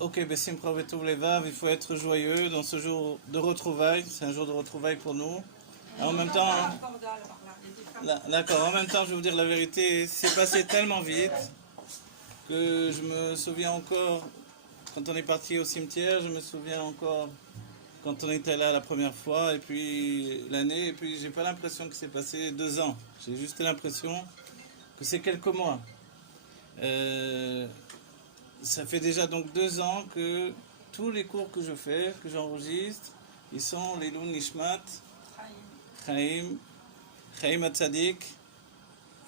Ok, Bessimcha Vetov Levav, il faut être joyeux dans ce jour de retrouvailles. C'est un jour de retrouvailles pour nous. Et en même temps, d'accord, en même temps, je vais vous dire la vérité, c'est passé tellement vite que je me souviens encore, quand on est parti au cimetière, je me souviens encore quand on était là la première fois, et puis l'année, et puis j'ai pas l'impression que c'est passé 2 ans. J'ai juste l'impression que c'est quelques mois. Euh, Ça fait déjà donc 2 ans que tous les cours que je fais, que j'enregistre, ils sont les Lun Nishmat, Chaim, Chaim Hatzadik.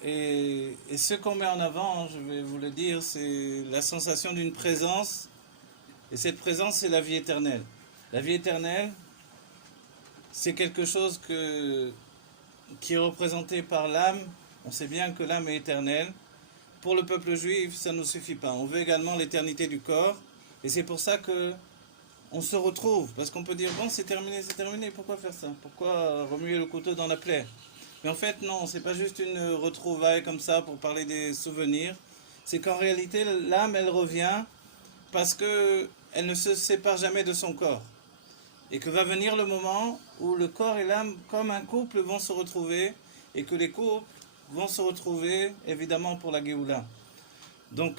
Et ce qu'on met en avant, je vais vous le dire, c'est la sensation d'une présence. Et cette présence, c'est la vie éternelle. La vie éternelle, c'est quelque chose qui est représenté par l'âme. On sait bien que l'âme est éternelle. Pour le peuple juif, ça ne nous suffit pas. On veut également l'éternité du corps. Et c'est pour ça que on se retrouve. Parce qu'on peut dire, bon, c'est terminé, pourquoi faire ça? Pourquoi remuer le couteau dans la plaie? Mais en fait, non, c'est pas juste une retrouvaille comme ça pour parler des souvenirs. C'est qu'en réalité, l'âme, elle revient parce que elle ne se sépare jamais de son corps. Et que va venir le moment où le corps et l'âme, comme un couple, vont se retrouver. Et que les couples vont se retrouver, évidemment, pour la Géoula. Donc,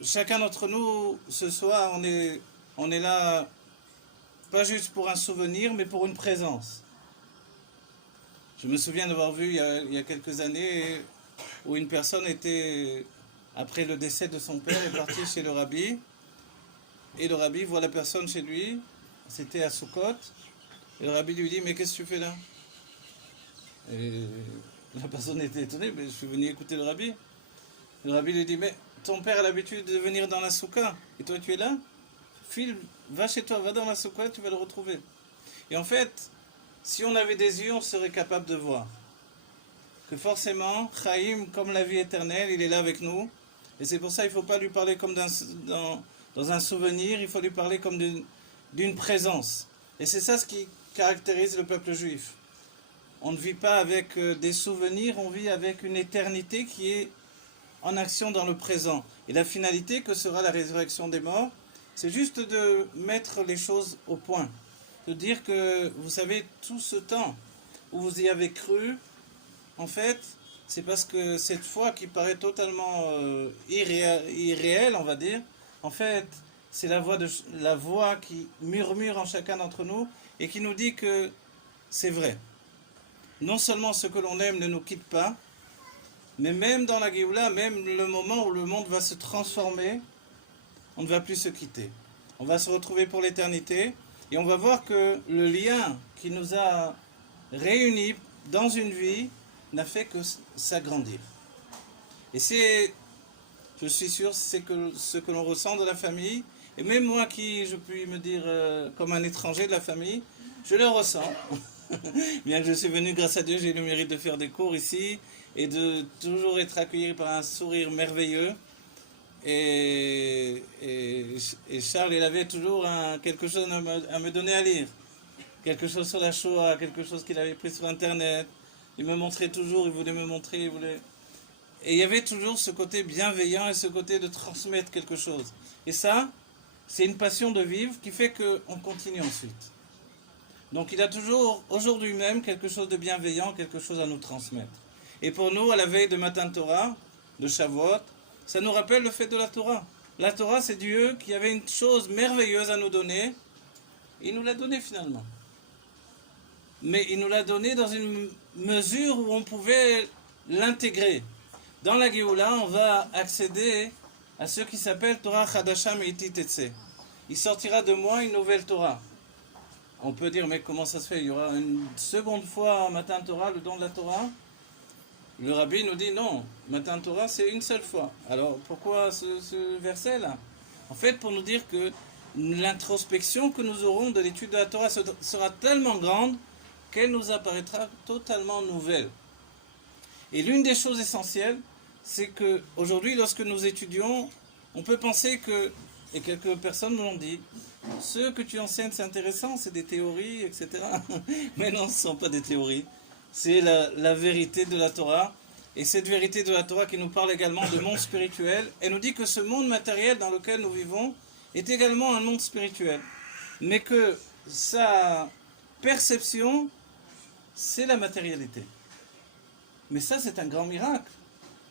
chacun d'entre nous, ce soir, on est là, pas juste pour un souvenir, mais pour une présence. Je me souviens d'avoir vu il y a quelques années où une personne était, après le décès de son père, est partie chez le rabbi. Et le rabbi voit la personne chez lui, c'était à Sukkot. Et le rabbi lui dit, mais qu'est-ce que tu fais là? Et la personne était étonnée, mais je suis venu écouter le rabbi. Le rabbi lui dit, mais ton père a l'habitude de venir dans la soukha, et toi tu es là? File, va chez toi, va dans la soukha, tu vas le retrouver. Et en fait, si on avait des yeux, on serait capable de voir que forcément, Chaim, comme la vie éternelle, il est là avec nous. Et c'est pour ça qu'il ne faut pas lui parler comme dans un souvenir, il faut lui parler comme d'une présence. Et c'est ça ce qui caractérise le peuple juif. On ne vit pas avec des souvenirs, on vit avec une éternité qui est en action dans le présent. Et la finalité que sera la résurrection des morts, c'est juste de mettre les choses au point. De dire que, vous savez, tout ce temps où vous y avez cru, en fait, c'est parce que cette foi qui paraît totalement irréelle, on va dire, en fait, c'est la voix qui murmure en chacun d'entre nous et qui nous dit que c'est vrai. Non seulement ce que l'on aime ne nous quitte pas, mais même dans la Géoula, même le moment où le monde va se transformer, on ne va plus se quitter. On va se retrouver pour l'éternité et on va voir que le lien qui nous a réunis dans une vie n'a fait que s'agrandir. Et je suis sûr, c'est ce que l'on ressent de la famille. Et même moi qui, je puis me dire, comme un étranger de la famille, je le ressens. Bien que je suis venu, grâce à Dieu, j'ai eu le mérite de faire des cours ici et de toujours être accueilli par un sourire merveilleux. Et Charles, il avait toujours quelque chose à me donner à lire. Quelque chose sur la Shoah, quelque chose qu'il avait pris sur Internet. Il me montrait toujours, il voulait me montrer, il voulait... Et il y avait toujours ce côté bienveillant et ce côté de transmettre quelque chose. Et ça, c'est une passion de vivre qui fait qu'on continue ensuite. Donc il a toujours, aujourd'hui même, quelque chose de bienveillant, quelque chose à nous transmettre. Et pour nous, à la veille de Matan Torah, de Shavuot, ça nous rappelle le fait de la Torah. La Torah, c'est Dieu qui avait une chose merveilleuse à nous donner. Il nous l'a donné finalement. Mais il nous l'a donné dans une mesure où on pouvait l'intégrer. Dans la Géoula, on va accéder à ce qui s'appelle Torah Chadasha Meiti Tetse. Il sortira de moi une nouvelle Torah. On peut dire, mais comment ça se fait? Il y aura une seconde fois Matan Torah, le don de la Torah? Le rabbi nous dit non, Matan Torah c'est une seule fois. Alors pourquoi ce verset-là? En fait, pour nous dire que l'introspection que nous aurons de l'étude de la Torah sera tellement grande qu'elle nous apparaîtra totalement nouvelle. Et l'une des choses essentielles, c'est que aujourd'hui, lorsque nous étudions, on peut penser que, et quelques personnes me l'ont dit, ce que tu enseignes c'est intéressant, c'est des théories, etc. Mais non, ce ne sont pas des théories. C'est la vérité de la Torah. Et cette vérité de la Torah qui nous parle également de monde spirituel, elle nous dit que ce monde matériel dans lequel nous vivons, est également un monde spirituel, mais que sa perception, c'est la matérialité. Mais ça, c'est un grand miracle.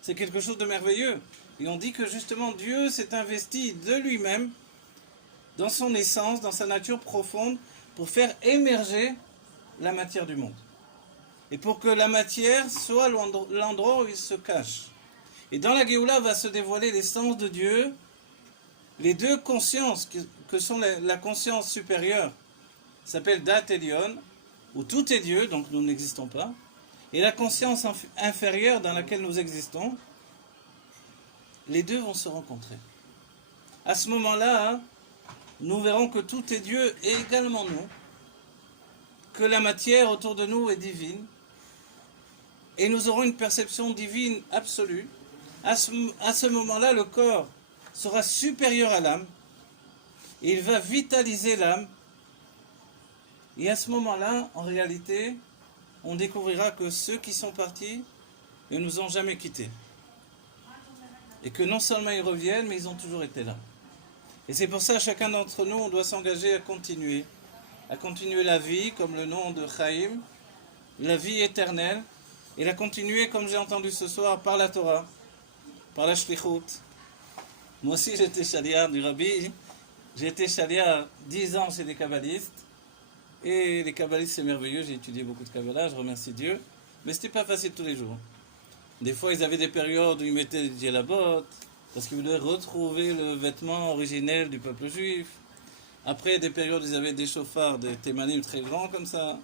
C'est quelque chose de merveilleux. Et on dit que justement Dieu s'est investi de lui-même, dans son essence, dans sa nature profonde, pour faire émerger la matière du monde. Et pour que la matière soit l'endroit où il se cache. Et dans la Géoula va se dévoiler l'essence de Dieu, les deux consciences que sont la conscience supérieure, s'appelle Dat Elion, où tout est Dieu, donc nous n'existons pas, et la conscience inférieure dans laquelle nous existons, les deux vont se rencontrer. À ce moment-là, nous verrons que tout est Dieu et également nous, que la matière autour de nous est divine, et nous aurons une perception divine absolue. À ce moment-là, le corps sera supérieur à l'âme, et il va vitaliser l'âme. Et à ce moment-là, en réalité, on découvrira que ceux qui sont partis ne nous ont jamais quittés. Et que non seulement ils reviennent, mais ils ont toujours été là. Et c'est pour ça, chacun d'entre nous, on doit s'engager à continuer la vie, comme le nom de Chaim, la vie éternelle, et la continuer, comme j'ai entendu ce soir, par la Torah, par la Shlichut. Moi aussi, j'étais chaliar du Rabbi, j'ai été chaliar 10 ans chez les kabbalistes, et les kabbalistes, c'est merveilleux, j'ai étudié beaucoup de Kabbalah, je remercie Dieu, mais c'était pas facile tous les jours. Des fois, ils avaient des périodes où ils mettaient des djellabot, parce qu'ils voulaient retrouver le vêtement originel du peuple juif. Après, des périodes où ils avaient des chauffards, des témanim très grands comme ça.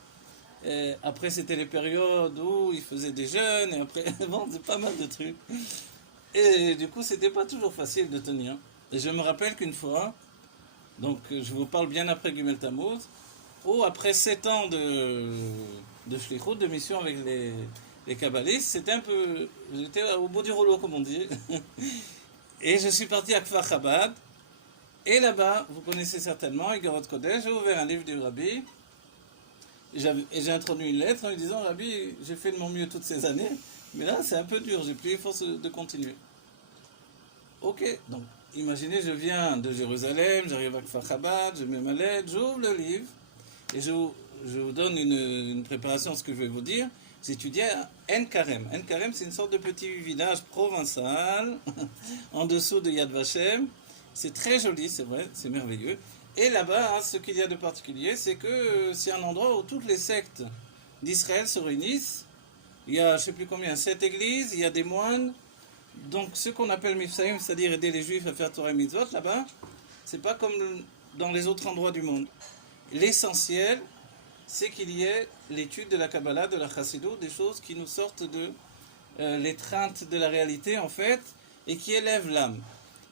Et après, c'était les périodes où ils faisaient des jeûnes, et après, bon, c'est pas mal de trucs. Et du coup, c'était pas toujours facile de tenir. Et je me rappelle qu'une fois, donc je vous parle bien après Gimel Tammuz, où après 7 ans de shlichut, de mission avec les kabbalistes, c'était un peu, j'étais au bout du rouleau, comme on dit. Et je suis parti à Kfar Chabad. Et là-bas, vous connaissez certainement, Igorot Kodesh, j'ai ouvert un livre du Rabbi. Et j'ai introduit une lettre en lui disant, Rabbi, j'ai fait de mon mieux toutes ces années, mais là, c'est un peu dur, j'ai plus les forces de continuer. Ok, donc, imaginez, je viens de Jérusalem, j'arrive à Kfar Chabad, je mets ma lettre, j'ouvre le livre, et je vous donne une préparation à ce que je vais vous dire. J'étudiais à En-Karem. En-Karem, c'est une sorte de petit village provençal, en dessous de Yad Vashem. C'est très joli, c'est vrai, c'est merveilleux. Et là-bas, ce qu'il y a de particulier, c'est que c'est un endroit où toutes les sectes d'Israël se réunissent. Il y a, je ne sais plus combien, 7 églises, il y a des moines. Donc, ce qu'on appelle Mifsaïm, c'est-à-dire aider les Juifs à faire Torah et Mitzvot, là-bas, c'est pas comme dans les autres endroits du monde. L'essentiel, c'est qu'il y ait l'étude de la Kabbalah, de la Chassidut, des choses qui nous sortent de l'étreinte de la réalité, en fait, et qui élèvent l'âme.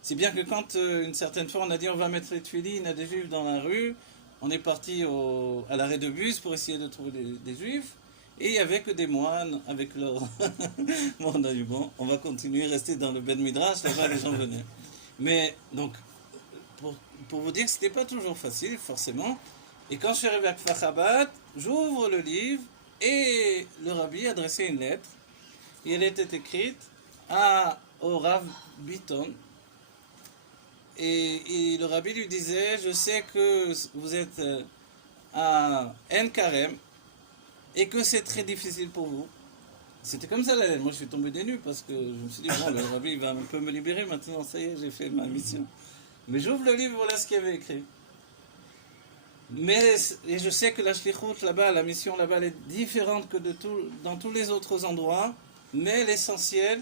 C'est bien que quand, une certaine fois, on a dit on va mettre les tuilines à des Juifs dans la rue, on est parti à l'arrêt de bus pour essayer de trouver des Juifs, et il n'y avait que des moines avec leur... bon, on a dit bon, on va continuer, rester dans le Ben Midrash, là-bas les gens venaient. Mais, donc, pour vous dire que ce n'était pas toujours facile, forcément. Et quand je suis arrivé à Kfar Chabad, j'ouvre le livre et le Rabbi a adressé une lettre. Et elle était écrite au Rav Bitton. Et le Rabbi lui disait, je sais que vous êtes à En-Karem et que c'est très difficile pour vous. C'était comme ça la lettre. Moi je suis tombé des nues parce que je me suis dit, bon, le Rabbi il va un peu me libérer maintenant, ça y est, j'ai fait ma mission. Mais j'ouvre le livre, voilà ce qu'il y avait écrit. Et je sais que la shlichut là-bas, la mission là-bas, elle est différente que dans tous les autres endroits, mais l'essentiel,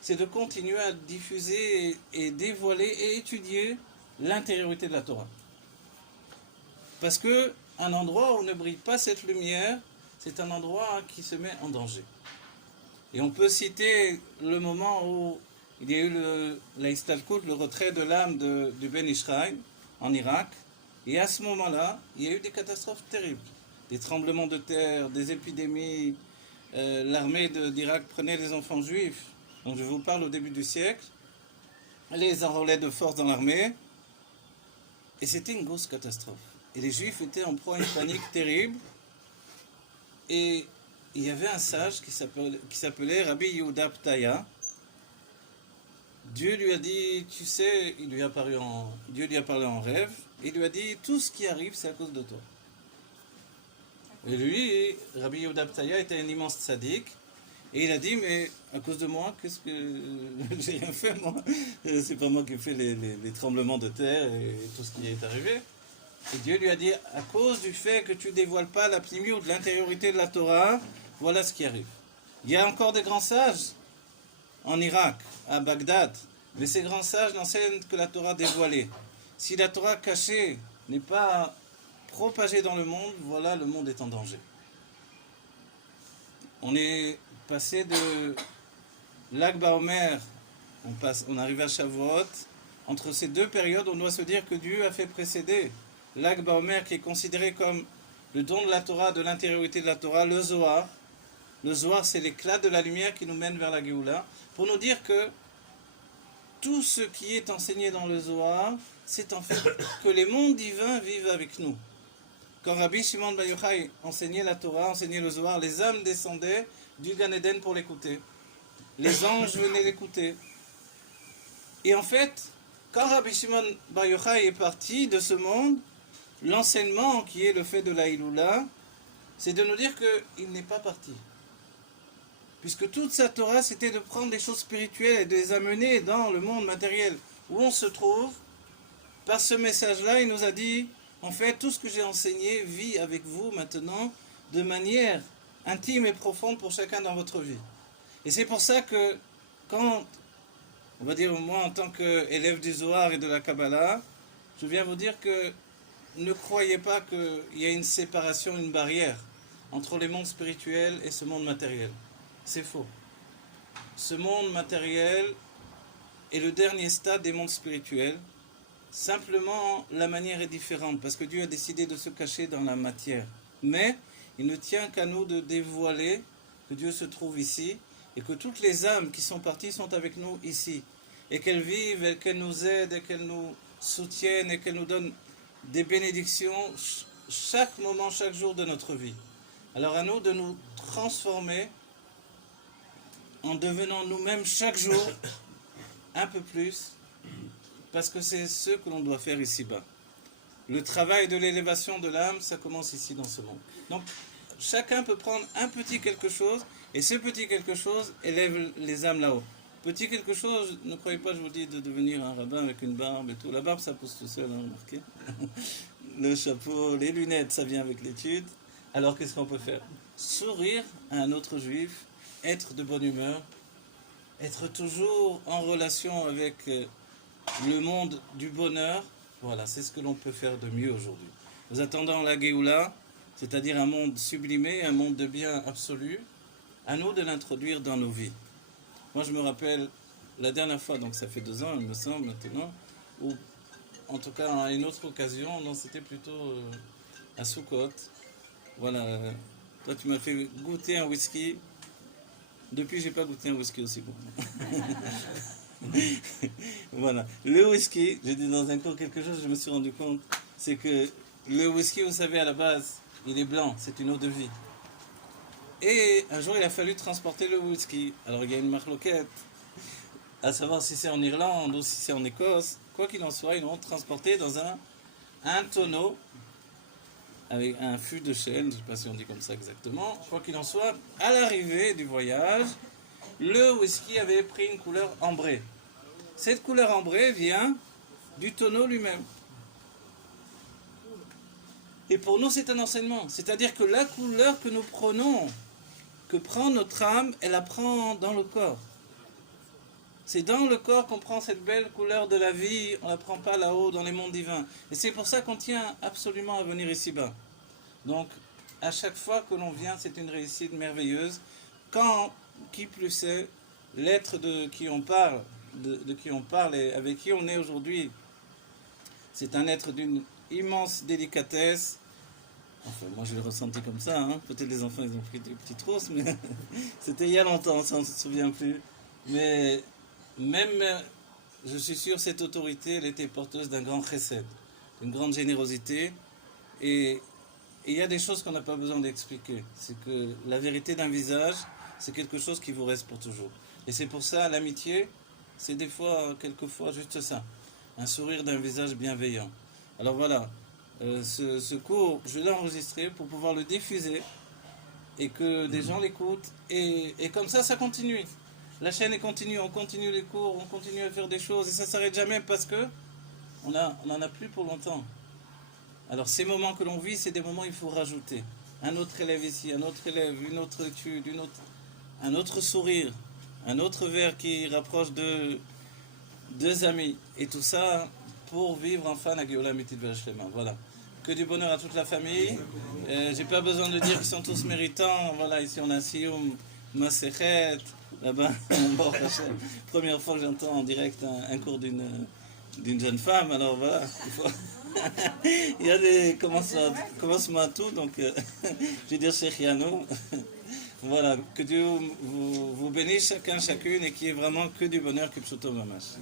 c'est de continuer à diffuser et dévoiler et étudier l'intériorité de la Torah. Parce que un endroit où ne brille pas cette lumière, c'est un endroit qui se met en danger. Et on peut citer le moment où il y a eu l'Istalkut, le retrait de l'âme du Ben Ishraï en Irak. Et à ce moment-là, il y a eu des catastrophes terribles. Des tremblements de terre, des épidémies. L'armée d'Irak prenait les enfants juifs, dont je vous parle au début du siècle, les enrôlait de force dans l'armée. Et c'était une grosse catastrophe. Et les juifs étaient en proie à une panique terrible. Et il y avait un sage qui s'appelait Rabbi Yehuda Ptaya. Dieu lui a dit, tu sais, Dieu lui a parlé en rêve, et il lui a dit, tout ce qui arrive, c'est à cause de toi. Et lui, Rabbi Yehuda Ptaya était un immense tzaddik, et il a dit, mais à cause de moi, qu'est-ce que j'ai rien fait, moi? C'est pas moi qui ai fait les tremblements de terre et tout ce qui est arrivé. Et Dieu lui a dit, à cause du fait que tu dévoiles pas la pnimiout de l'intériorité de la Torah, voilà ce qui arrive. Il y a encore des grands sages en Irak, à Bagdad, mais ces grands sages n'enseignent que la Torah dévoilée. Si la Torah cachée n'est pas propagée dans le monde, voilà, le monde est en danger. On est passé de Lag Baomer, on arrive à Shavuot. Entre ces deux périodes, on doit se dire que Dieu a fait précéder Lag Baomer, qui est considéré comme le don de la Torah, de l'intériorité de la Torah, le Zohar. Le Zohar, c'est l'éclat de la lumière qui nous mène vers la Géoula, pour nous dire que tout ce qui est enseigné dans le Zohar, c'est en fait que les mondes divins vivent avec nous. Quand Rabbi Shimon Bar Yochai enseignait la Torah, enseignait le Zohar, les âmes descendaient du Gan Eden pour l'écouter. Les anges venaient l'écouter. Et en fait, quand Rabbi Shimon Bar Yochai est parti de ce monde, l'enseignement qui est le fait de la Iloula, c'est de nous dire qu'il n'est pas parti. Puisque toute sa Torah, c'était de prendre des choses spirituelles et de les amener dans le monde matériel où on se trouve. Par ce message-là, il nous a dit, en fait, tout ce que j'ai enseigné vit avec vous maintenant de manière intime et profonde pour chacun dans votre vie. Et c'est pour ça que quand, on va dire moi en tant qu'élève du Zohar et de la Kabbalah, je viens vous dire que ne croyez pas qu'il y a une séparation, une barrière entre les mondes spirituels et ce monde matériel. C'est faux. Ce monde matériel est le dernier stade des mondes spirituels. Simplement, la manière est différente parce que Dieu a décidé de se cacher dans la matière. Mais il ne tient qu'à nous de dévoiler que Dieu se trouve ici et que toutes les âmes qui sont parties sont avec nous ici. Et qu'elles vivent, et qu'elles nous aident, et qu'elles nous soutiennent, et qu'elles nous donnent des bénédictions chaque moment, chaque jour de notre vie. Alors à nous de nous transformer en devenant nous-mêmes chaque jour un peu plus, parce que c'est ce que l'on doit faire ici-bas. Le travail de l'élévation de l'âme, ça commence ici dans ce monde. Donc chacun peut prendre un petit quelque chose, et ce petit quelque chose élève les âmes là-haut. Petit quelque chose, ne croyez pas, je vous dis, de devenir un rabbin avec une barbe et tout. La barbe, ça pousse tout seul, hein, remarquez. Le chapeau, les lunettes, ça vient avec l'étude. Alors qu'est-ce qu'on peut faire? Sourire à un autre juif, être de bonne humeur, être toujours en relation avec le monde du bonheur. Voilà, c'est ce que l'on peut faire de mieux aujourd'hui. Nous attendons la Géoula, c'est-à-dire un monde sublimé, un monde de bien absolu. À nous de l'introduire dans nos vies. Moi, je me rappelle la dernière fois, donc ça fait 2 ans, il me semble maintenant, ou en tout cas à une autre occasion, non, c'était plutôt à Soukot. Voilà, toi tu m'as fait goûter un whisky. Depuis, j'ai pas goûté un whisky aussi bon. Voilà, le whisky, j'ai dit dans un cours quelque chose, je me suis rendu compte, c'est que le whisky, vous savez, à la base, il est blanc, c'est une eau de vie. Et un jour, il a fallu transporter le whisky. Alors, il y a une marloquette, à savoir si c'est en Irlande ou si c'est en Écosse. Quoi qu'il en soit, ils l'ont transporté dans un tonneau avec un fût de chêne, je ne sais pas si on dit comme ça exactement. Quoi qu'il en soit, à l'arrivée du voyage, le whisky avait pris une couleur ambrée. Cette couleur ambrée vient du tonneau lui-même. Et pour nous, c'est un enseignement. C'est-à-dire que la couleur que nous prenons, que prend notre âme, elle la prend dans le corps. C'est dans le corps qu'on prend cette belle couleur de la vie, on ne la prend pas là-haut dans les mondes divins. Et c'est pour ça qu'on tient absolument à venir ici-bas. Donc, à chaque fois que l'on vient, c'est une réussite merveilleuse. Quand, qui plus est, l'être de qui on parle, de qui on parle et avec qui on est aujourd'hui, c'est un être d'une immense délicatesse. Enfin, moi je l'ai ressenti comme ça, hein. Peut-être les enfants ils ont pris des petites trousses, mais c'était il y a longtemps, ça on ne se souvient plus. Mais même, je suis sûr, cette autorité, elle était porteuse d'un grand chesed, d'une grande générosité. Et il y a des choses qu'on n'a pas besoin d'expliquer. C'est que la vérité d'un visage, c'est quelque chose qui vous reste pour toujours. Et c'est pour ça, l'amitié, c'est des fois, quelquefois, juste ça. Un sourire d'un visage bienveillant. Alors voilà, ce cours, je l'ai enregistré pour pouvoir le diffuser et que des gens l'écoutent. Et comme ça continue. La chaîne est continue, on continue les cours, on continue à faire des choses et ça ne s'arrête jamais parce que on n'en a plus pour longtemps. Alors ces moments que l'on vit, c'est des moments où il faut rajouter. Un autre élève ici, un autre élève, une autre étude, un autre sourire, un autre verre qui rapproche deux amis. Et tout ça pour vivre enfin la Géoula Amitית Velachlema. Voilà. Que du bonheur à toute la famille. J'ai pas besoin de dire qu'ils sont tous méritants. Voilà, ici on a Sioum, Masechet, là-bas, bon, première fois que j'entends en direct un cours d'une jeune femme. Alors voilà, il y a des commencements à tout, donc je vais dire Shechianou. Voilà, que Dieu vous bénisse chacun, chacune, et qu'il y ait vraiment que du bonheur, que Pshuto Mamash.